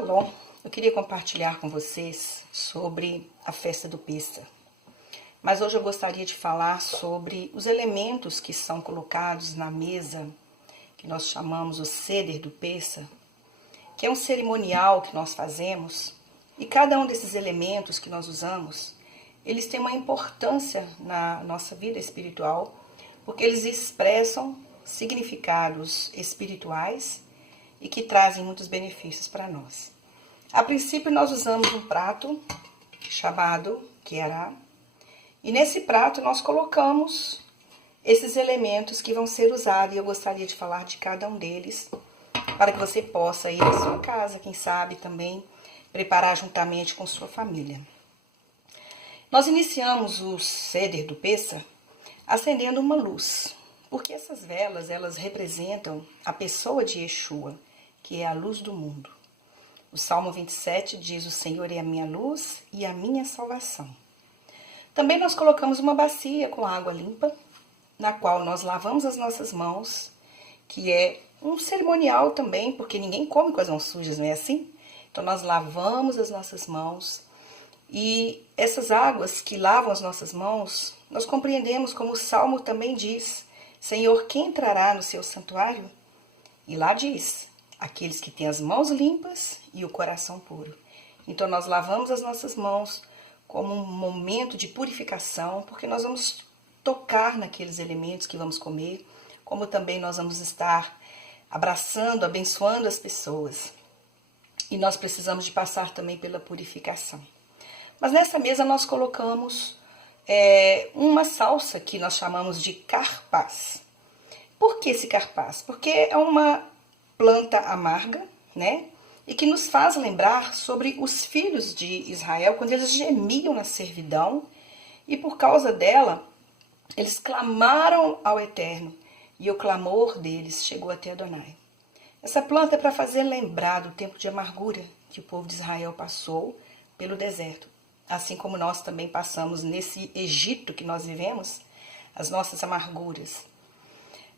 Shalom! Eu queria compartilhar com vocês sobre a festa do Pêssar. Mas hoje eu gostaria de falar sobre os elementos que são colocados na mesa, que nós chamamos o Seder do Pêssar, que é um cerimonial que nós fazemos, e cada um desses elementos que nós usamos, eles têm uma importância na nossa vida espiritual, porque eles expressam significados espirituais e que trazem muitos benefícios para nós. A princípio, nós usamos um prato chamado Querá, e nesse prato nós colocamos esses elementos que vão ser usados, e eu gostaria de falar de cada um deles, para que você possa ir à sua casa, quem sabe também preparar juntamente com sua família. Nós iniciamos o Seder do Pêssar acendendo uma luz, porque essas velas, elas representam a pessoa de Yeshua, que é a luz do mundo. O Salmo 27 diz: o Senhor é a minha luz e a minha salvação. Também nós colocamos uma bacia com água limpa, na qual nós lavamos as nossas mãos, que é um cerimonial também, porque ninguém come com as mãos sujas, não é assim? Então nós lavamos as nossas mãos, e essas águas que lavam as nossas mãos, nós compreendemos como o Salmo também diz: Senhor, quem entrará no seu santuário? E lá diz: aqueles que têm as mãos limpas e o coração puro. Então nós lavamos as nossas mãos como um momento de purificação, porque nós vamos tocar naqueles elementos que vamos comer, como também nós vamos estar abraçando, abençoando as pessoas. E nós precisamos de passar também pela purificação. Mas nessa mesa nós colocamos uma salsa que nós chamamos de carpaz. Por que esse carpaz? Porque é uma planta amarga, né? E que nos faz lembrar sobre os filhos de Israel, quando eles gemiam na servidão, e por causa dela, eles clamaram ao Eterno, e o clamor deles chegou até Adonai. Essa planta é para fazer lembrar do tempo de amargura que o povo de Israel passou pelo deserto, assim como nós também passamos nesse Egito que nós vivemos, as nossas amarguras.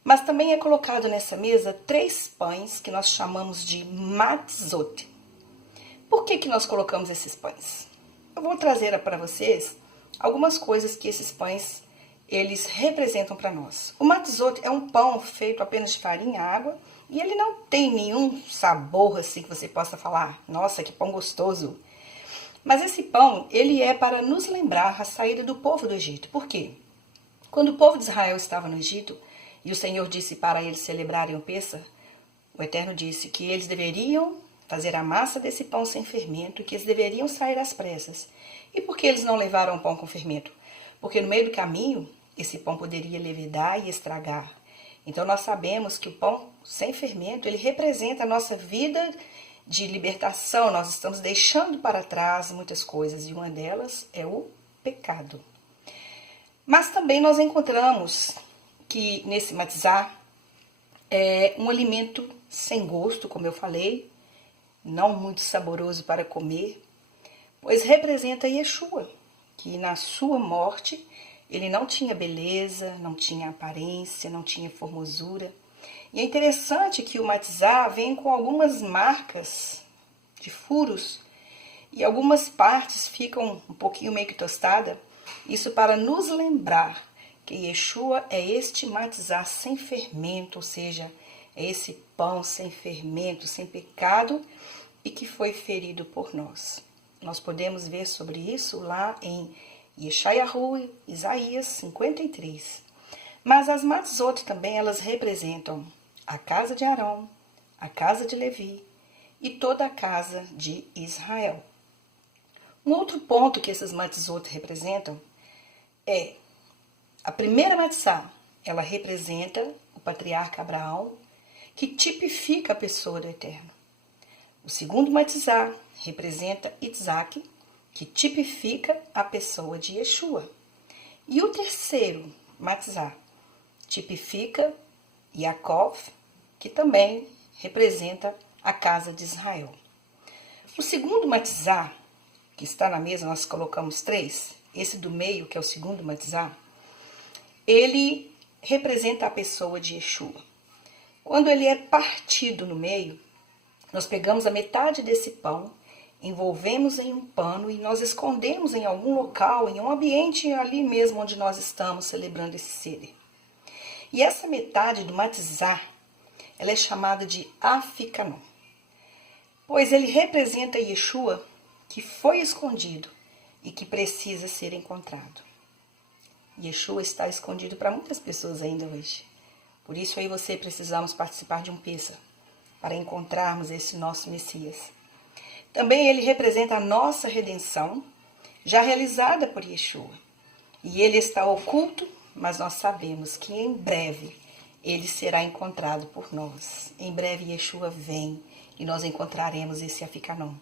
Mas também é colocado nessa mesa 3 pães que nós chamamos de matzot. Por que nós colocamos esses pães? Eu vou trazer para vocês algumas coisas que esses pães eles representam para nós. O matzot é um pão feito apenas de farinha e água, e ele não tem nenhum sabor assim que você possa falar: nossa, que pão gostoso. Mas esse pão, ele é para nos lembrar a saída do povo do Egito. Por quê? Quando o povo de Israel estava no Egito, e o Senhor disse para eles celebrarem o Pêssar, o Eterno disse que eles deveriam fazer a massa desse pão sem fermento, que eles deveriam sair às pressas. E por que eles não levaram pão com fermento? Porque no meio do caminho, esse pão poderia levedar e estragar. Então nós sabemos que o pão sem fermento, ele representa a nossa vida de libertação. Nós estamos deixando para trás muitas coisas, e uma delas é o pecado. Mas também nós encontramos que nesse matzá é um alimento sem gosto, como eu falei, não muito saboroso para comer, pois representa Yeshua, que na sua morte ele não tinha beleza, não tinha aparência, não tinha formosura. E é interessante que o matzá vem com algumas marcas de furos, e algumas partes ficam um pouquinho meio que tostada, isso para nos lembrar que Yeshua é este matzá sem fermento, ou seja, é esse pão sem fermento, sem pecado, e que foi ferido por nós. Nós podemos ver sobre isso lá em Yeshayahu, Isaías 53. Mas as matzot também, elas representam a casa de Arão, a casa de Levi e toda a casa de Israel. Um outro ponto que esses matzot representam é a primeira matzá. Ela representa o patriarca Abraão, que tipifica a pessoa do Eterno. O segundo matzá representa Isaac, que tipifica a pessoa de Yeshua. E o terceiro matzá tipifica Yaakov, que também representa a casa de Israel. O segundo matzá, que está na mesa, nós colocamos 3, esse do meio, que é o segundo matzá, ele representa a pessoa de Yeshua. Quando ele é partido no meio, Nós pegamos a metade desse pão, envolvemos em um pano e nós escondemos em algum local, em um ambiente ali mesmo onde nós estamos celebrando esse seder. E essa metade do matizar, ela é chamada de Afikanon, pois ele representa Yeshua que foi escondido e que precisa ser encontrado. Yeshua está escondido para muitas pessoas ainda hoje. Por isso aí você precisamos participar de um Pêssah, para encontrarmos esse nosso Messias. Também ele representa a nossa redenção, já realizada por Yeshua. E ele está oculto, mas nós sabemos que em breve ele será encontrado por nós. Em breve Yeshua vem e nós encontraremos esse Afikanon.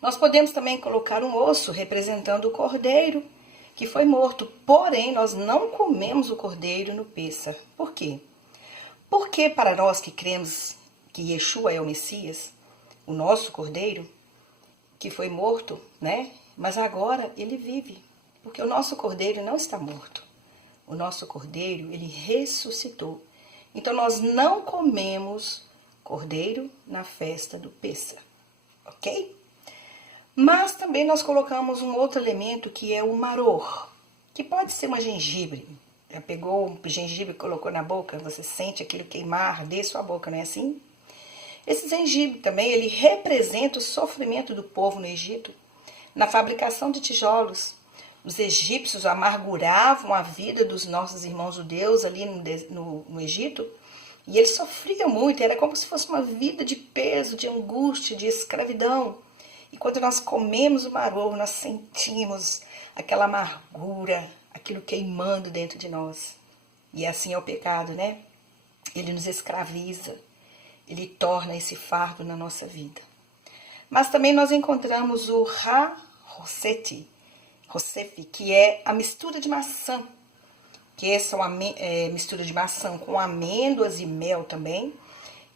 Nós podemos também colocar um osso representando o cordeiro que foi morto, porém nós não comemos o cordeiro no Pêssah. Por quê? Porque para nós que cremos que Yeshua é o Messias, o nosso cordeiro, que foi morto, né? Mas agora ele vive, porque o nosso cordeiro não está morto. O nosso cordeiro, ele ressuscitou. Então nós não comemos cordeiro na festa do Pêssah, ok? Mas também nós colocamos um outro elemento que é o maror, que pode ser uma gengibre. Já pegou um gengibre e colocou na boca, você sente aquilo queimar, arder sua boca, não é assim? Esse gengibre também, ele representa o sofrimento do povo no Egito, na fabricação de tijolos. Os egípcios amarguravam a vida dos nossos irmãos judeus ali no Egito, e eles sofriam muito, era como se fosse uma vida de peso, de angústia, de escravidão. E quando nós comemos o maror, nós sentimos aquela amargura, aquilo queimando dentro de nós. E assim é o pecado, né? Ele nos escraviza. Ele torna esse fardo na nossa vida. Mas também nós encontramos o Ha-Rosef, que é a mistura de maçã. Que essa é uma mistura de maçã com amêndoas e mel também.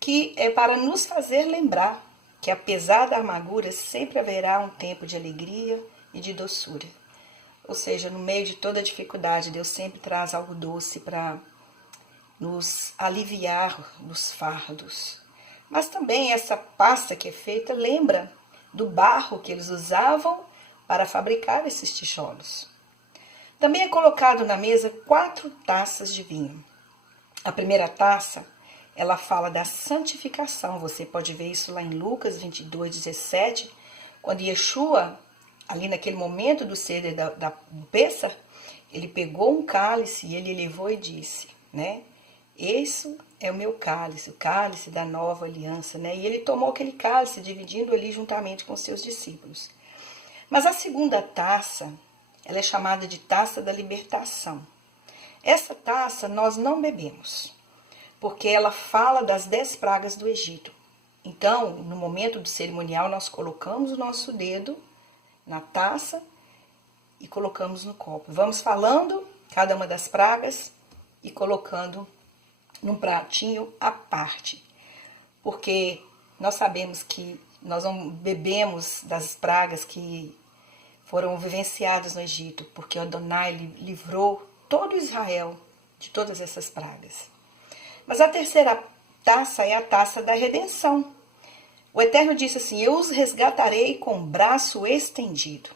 Que é para nos fazer lembrar que apesar da amargura, sempre haverá um tempo de alegria e de doçura. Ou seja, no meio de toda a dificuldade, Deus sempre traz algo doce para nos aliviar dos fardos. Mas também essa pasta que é feita lembra do barro que eles usavam para fabricar esses tijolos. Também é colocado na mesa 4 taças de vinho. A primeira taça, ela fala da santificação. Você pode ver isso lá em Lucas 22:17, quando Yeshua, ali naquele momento do seder do Pêssah, ele pegou um cálice e ele elevou e disse, né? Esse é o meu cálice, o cálice da nova aliança, né? E ele tomou aquele cálice, dividindo ali juntamente com seus discípulos. Mas a segunda taça, ela é chamada de taça da libertação. Essa taça nós não bebemos, porque ela fala das 10 pragas do Egito. Então, no momento do cerimonial, nós colocamos o nosso dedo na taça e colocamos no copo. Vamos falando cada uma das pragas e colocando num pratinho à parte, porque nós sabemos que nós não bebemos das pragas que foram vivenciadas no Egito, porque Adonai livrou todo Israel de todas essas pragas. Mas a terceira taça é a taça da redenção. O Eterno disse assim, eu os resgatarei com o braço estendido.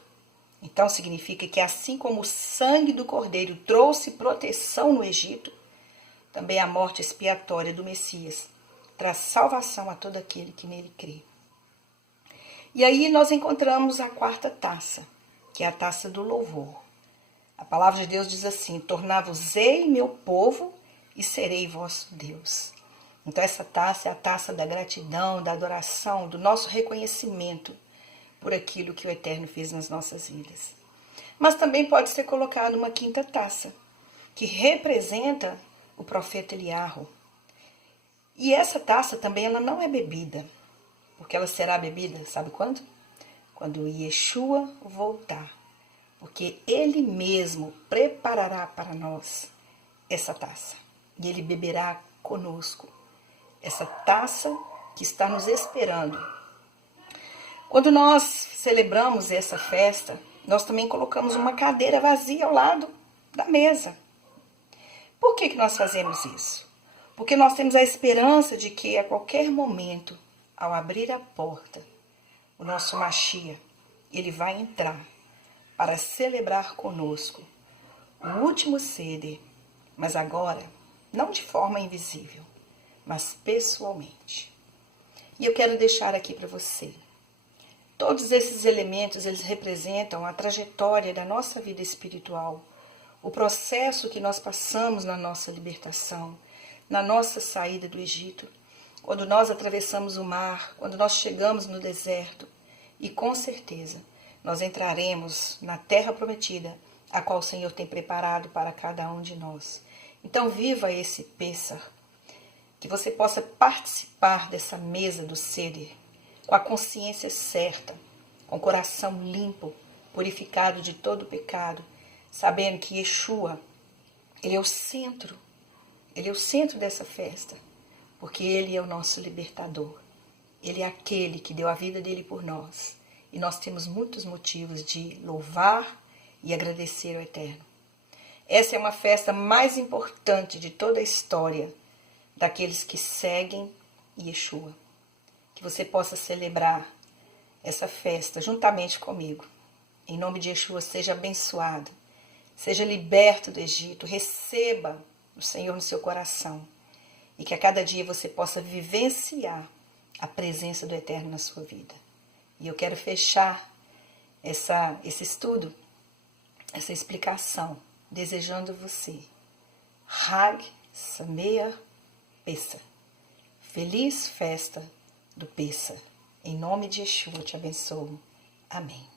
Então significa que assim como o sangue do Cordeiro trouxe proteção no Egito, também a morte expiatória do Messias traz salvação a todo aquele que nele crê. E aí nós encontramos a quarta taça, que é a taça do louvor. A palavra de Deus diz assim, tornar-vos-ei meu povo e serei vosso Deus. Então essa taça é a taça da gratidão, da adoração, do nosso reconhecimento por aquilo que o Eterno fez nas nossas vidas. Mas também pode ser colocada uma quinta taça, que representa o profeta Eliarro. E essa taça também ela não é bebida, porque ela será bebida, sabe quando? Quando Yeshua voltar, porque ele mesmo preparará para nós essa taça, e ele beberá conosco, essa taça que está nos esperando. Quando nós celebramos essa festa, nós também colocamos uma cadeira vazia ao lado da mesa. Por que nós fazemos isso? Porque nós temos a esperança de que a qualquer momento ao abrir a porta, o nosso Mashiach, ele vai entrar para celebrar conosco o último Seder, mas agora não de forma invisível, mas pessoalmente. E eu quero deixar aqui para você. Todos esses elementos, eles representam a trajetória da nossa vida espiritual, o processo que nós passamos na nossa libertação, na nossa saída do Egito, quando nós atravessamos o mar, quando nós chegamos no deserto, e com certeza nós entraremos na terra prometida, a qual o Senhor tem preparado para cada um de nós. Então viva esse Pêssar, que você possa participar dessa mesa do Seder, com a consciência certa, com o coração limpo, purificado de todo pecado, sabendo que Yeshua, ele é o centro dessa festa, porque ele é o nosso libertador. Ele é aquele que deu a vida dele por nós. E nós temos muitos motivos de louvar e agradecer ao Eterno. Essa é uma festa mais importante de toda a história daqueles que seguem Yeshua. Que você possa celebrar essa festa juntamente comigo. Em nome de Yeshua, seja abençoado, seja liberto do Egito, receba o Senhor no seu coração e que a cada dia você possa vivenciar a presença do Eterno na sua vida. E eu quero fechar esse estudo, essa explicação, desejando você Hag Sameach Pêssar. Feliz festa do Pêssar. Em nome de Yeshua eu te abençoo. Amém.